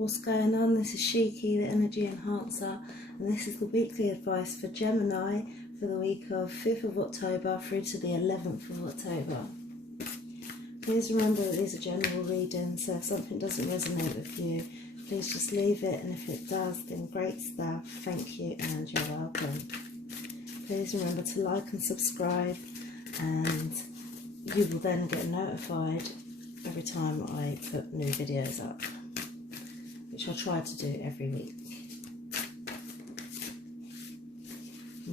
What's going on? This is Shiki, the Energy Enhancer, and this is the weekly advice for Gemini for the week of 5th of October through to the 11th of October. Please remember that these are general readings, so if something doesn't resonate with you, please just leave it, and if it does, then great stuff. Thank you, and you're welcome. Please remember to like and subscribe, and you will then get notified every time I put new videos up, which I try to do every week.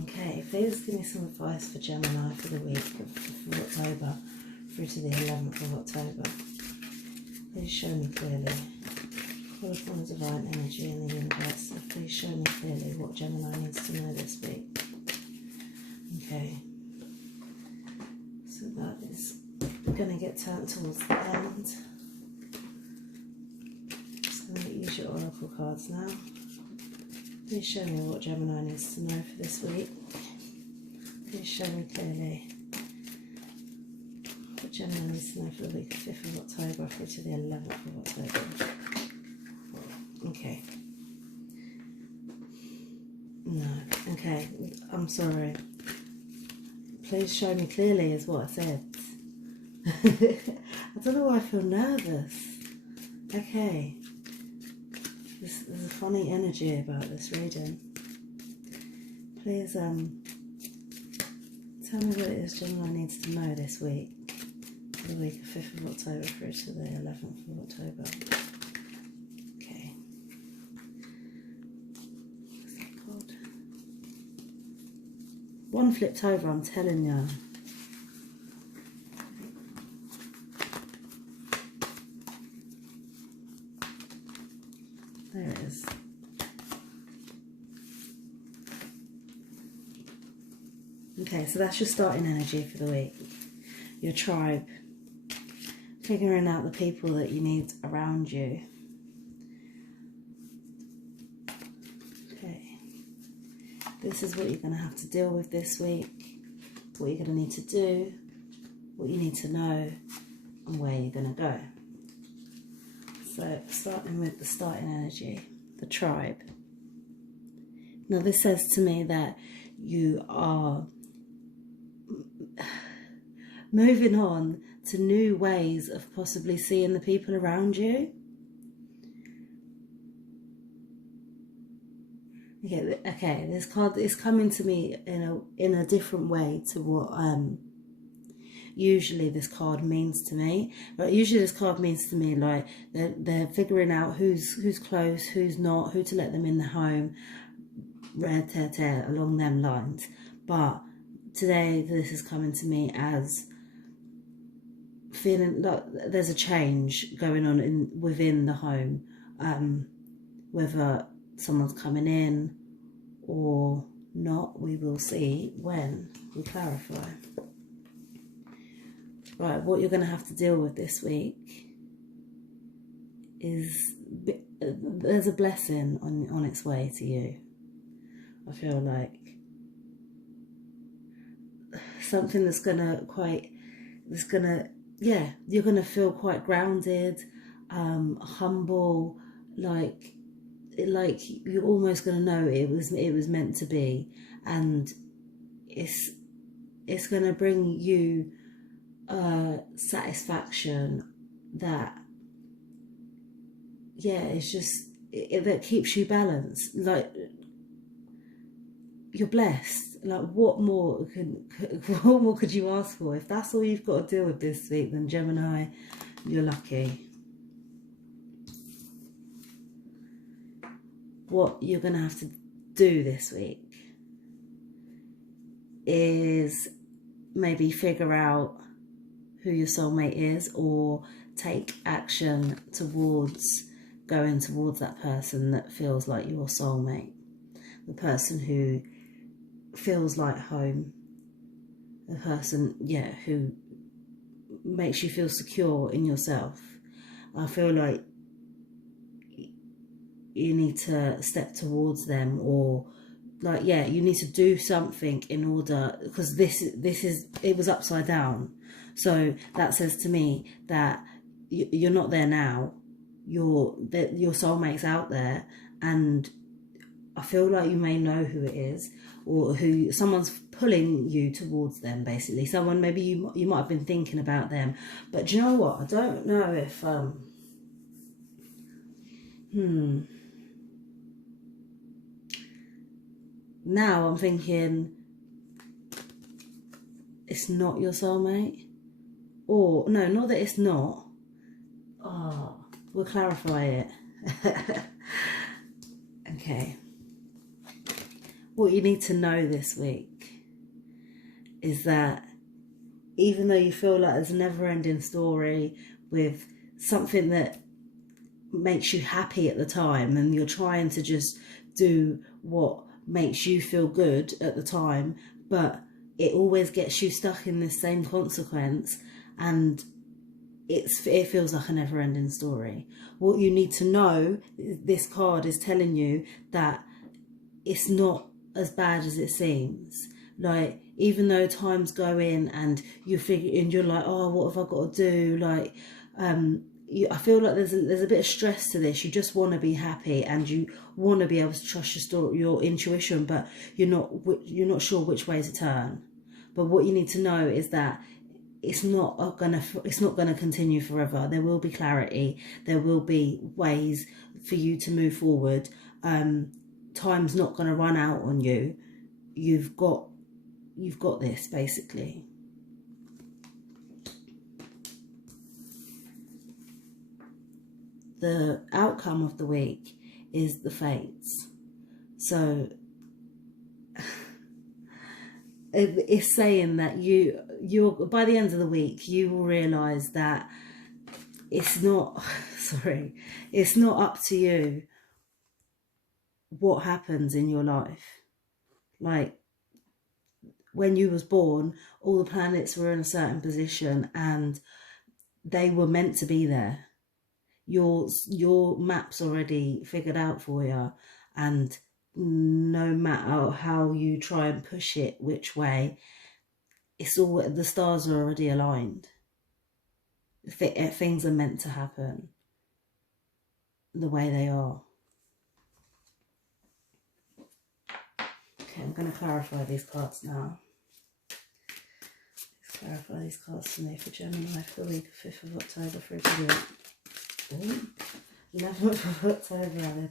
Okay, please give me some advice for Gemini for the week of October through to the 11th of October. Please show me clearly. Call upon the divine energy in the universe, so please show me clearly what Gemini needs to know this week. Okay, so that is going to get turned towards the end. I'm going to use your oracle cards now. Please show me what Gemini needs to know for this week. Please show me clearly what Gemini needs to know for the week of 5th of October through to the 11th of October. Okay. No. Okay. I'm sorry. Please show me clearly is what I said. I don't know why I feel nervous. Okay. There's a funny energy about this reading. Please tell me what it is Gemini needs to know this week. For the week of 5th of October through to the 11th of October. Okay. What's that called? One flipped over, I'm telling you. There it is. Okay, so that's your starting energy for the week. Your tribe. Figuring out the people that you need around you. Okay. This is what you're going to have to deal with this week. What you're going to need to do. What you need to know. And where you're going to go. So, starting with the starting energy, the tribe. Now, this says to me that you are moving on to new ways of possibly seeing the people around you. Okay, this card is coming to me in a different way to what usually this card means to me. But usually this card means to me like they're figuring out who's close, who's not, who to let them in the home, along them lines. But today this is coming to me as feeling like there's a change going on within the home, whether someone's coming in or not, we will see when we clarify. Right, what you're going to have to deal with this week is there's a blessing on its way to you. I feel like something that's you're going to feel quite grounded, humble, like you're almost going to know it was meant to be, and it's going to bring you satisfaction that it's just that keeps you balanced. Like you're blessed. Like what more could you ask for? If that's all you've got to deal with this week, then Gemini, you're lucky. What you're going to have to do this week is maybe figure out who your soulmate is, or take action towards going towards that person that feels like your soulmate, the person who feels like home, the person who makes you feel secure in yourself. I feel like you need to step towards them, or you need to do something in order, because it was upside down. So that says to me that you're not there now, your soulmate's out there, and I feel like you may know who it is, or who someone's pulling you towards them, basically. Someone, maybe you might have been thinking about them. But do you know what? I don't know if now I'm thinking it's not your soulmate. Or no, not that it's not. Oh, we'll clarify it. Okay. What you need to know this week is that even though you feel like there's a never-ending story with something that makes you happy at the time, and you're trying to just do what makes you feel good at the time, but it always gets you stuck in this same consequence, and it feels like a never-ending story. What you need to know, this card is telling you that it's not as bad as it seems. Like, even though times go in and you're like, oh, what have I got to do? Like, I feel like there's a bit of stress to this. You just want to be happy, and you want to be able to trust your intuition, but you're not sure which way to turn. But what you need to know is that it's not gonna continue forever. There will be clarity. There will be ways for you to move forward. Time's not gonna run out on you. You've got this, basically. The outcome of the week is the fates. So it's saying that you're by the end of the week, you will realise that it's not it's not up to you what happens in your life. Like, when you was born, all the planets were in a certain position and they were meant to be there. Your map's already figured out for you, and no matter how you try and push it which way, the stars are already aligned. Things are meant to happen the way they are. Okay, I'm going to clarify these cards now. Let's clarify these cards for me for Gemini for the week of 5th of October through to the 11th of October. They're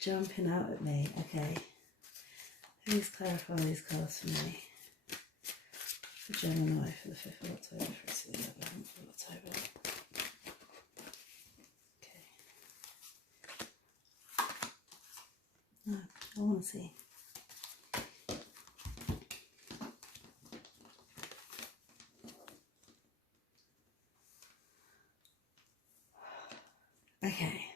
jumping out at me. Okay, please clarify these cards for me for Gemini for the 5th of October through to the 11th of October. Okay. No, I want to see. Okay.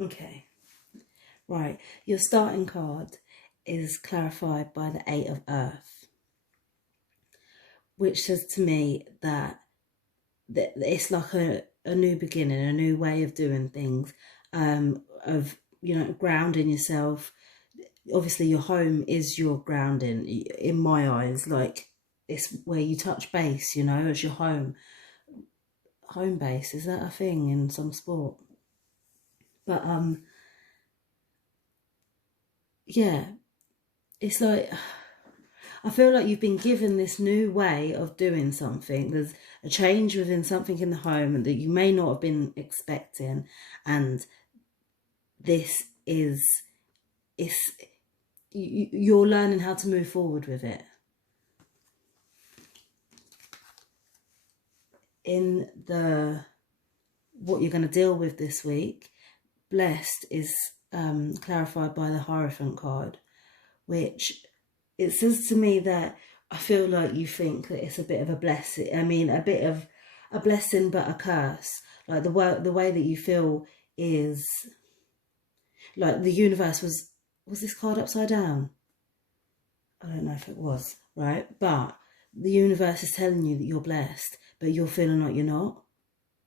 Okay. Right. Your starting card is clarified by the 8 of Earth, which says to me that it's like a new beginning, a new way of doing things, of, grounding yourself. Obviously, your home is your grounding, in my eyes. Like, it's where you touch base, as your home. Home base, is that a thing in some sport? But, yeah, it's like, I feel like you've been given this new way of doing something. There's a change within something in the home and that you may not have been expecting. And this is, you're learning how to move forward with it. In what you're going to deal with this week, blessed is clarified by the Hierophant card, which it says to me that I feel like you think that it's a bit of a blessing. I mean, a bit of a blessing but a curse. Like, the way that you feel is like the universe was this card upside down? I don't know if it was, right? But the universe is telling you that you're blessed, but you're feeling like you're not.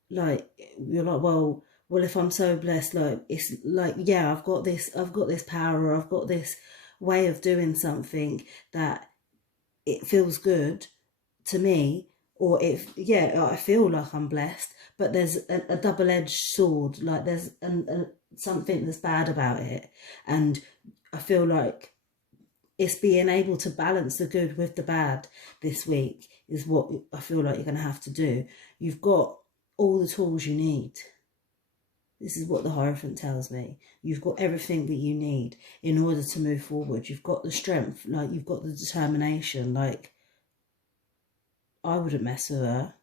Like, you're like, well, if I'm so blessed, like, it's like, yeah, I've got this power, or I've got this way of doing something that it feels good to me, or I feel like I'm blessed, but there's a double-edged sword, like there's something that's bad about it. And I feel like it's being able to balance the good with the bad this week is what I feel like you're going to have to do. You've got all the tools you need. This is what the Hierophant tells me. You've got everything that you need in order to move forward. You've got the strength, like you've got the determination. Like, I wouldn't mess with her.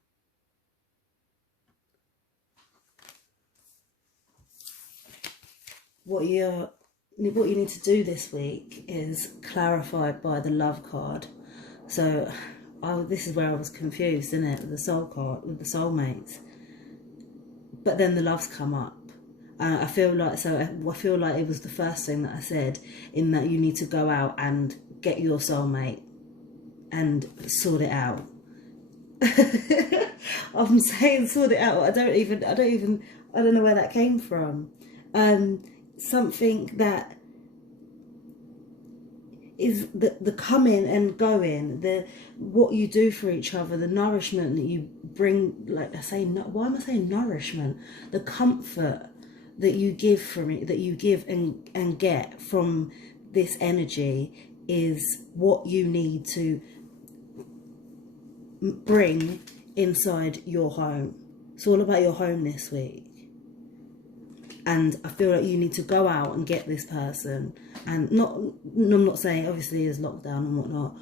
What you need to do this week is clarified by the love card. So this is where I was confused, isn't it? With the soul card, with the soulmates. But then the love's come up. I feel like it was the first thing that I said, in that you need to go out and get your soulmate and sort it out. I'm saying sort it out. I don't know where that came from. Something that is the coming and going, what you do for each other, the nourishment that you bring. Like I say, why am I saying nourishment? The comfort that you give from it, that you give and get from this energy, is what you need to bring inside your home. It's all about your home this week. And I feel like you need to go out and get this person. And I'm not saying, obviously there's lockdown and whatnot,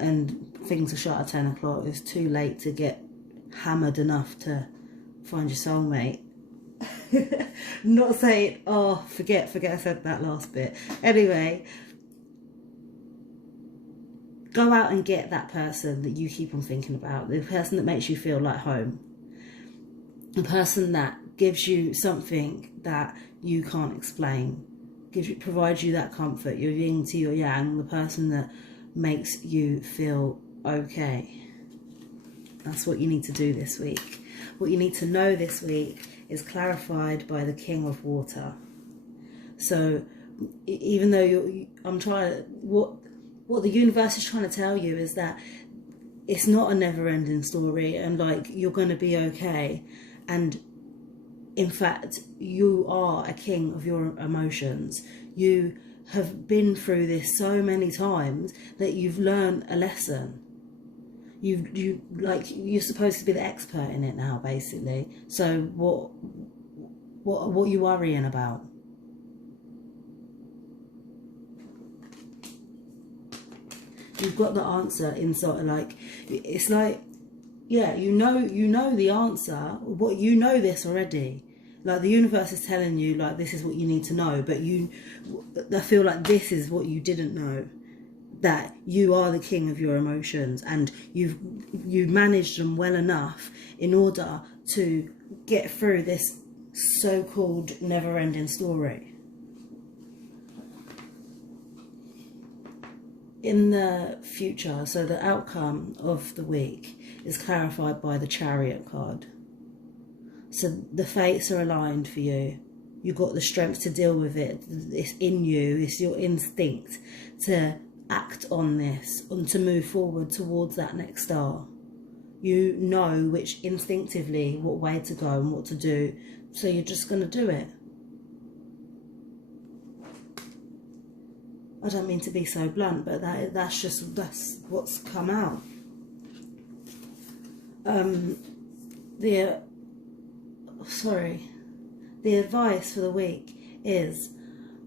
and things are shut at 10 o'clock. It's too late to get hammered enough to find your soulmate. Not saying, oh, forget I said that last bit. Anyway, go out and get that person that you keep on thinking about, the person that makes you feel like home, the person that gives you something that you can't explain, provides you that comfort, your yin to your yang, the person that makes you feel okay. That's what you need to do this week. What you need to know this week is clarified by the King of Water. So even though what the universe is trying to tell you is that it's not a never-ending story, and like, you're going to be okay. And in fact, you are a king of your emotions. You have been through this so many times that you've learned a lesson. You're supposed to be the expert in it now, basically. So what are you worrying about? You've got the answer inside. Like, it's like, yeah, you know the answer. What, you know this already. Like, the universe is telling you, like, this is what you need to know, but I feel like this is what you didn't know. That you are the king of your emotions, and you managed them well enough in order to get through this so-called never-ending story. In the future, so the outcome of the week is clarified by the Chariot card. So the fates are aligned for you. You've got the strength to deal with it. It's in you. It's your instinct to act on this and to move forward towards that next star. You know which instinctively what way to go and what to do. So you're just going to do it. I don't mean to be so blunt, but that's what's come out. The advice for the week is,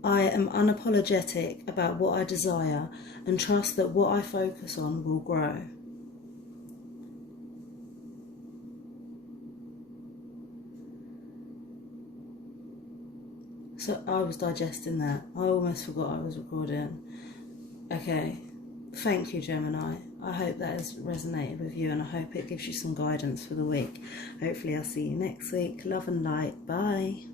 I am unapologetic about what I desire and trust that what I focus on will grow. So I was digesting that. I almost forgot I was recording. Okay. Thank you, Gemini. I hope that has resonated with you, and I hope it gives you some guidance for the week. Hopefully I'll see you next week. Love and light. Bye.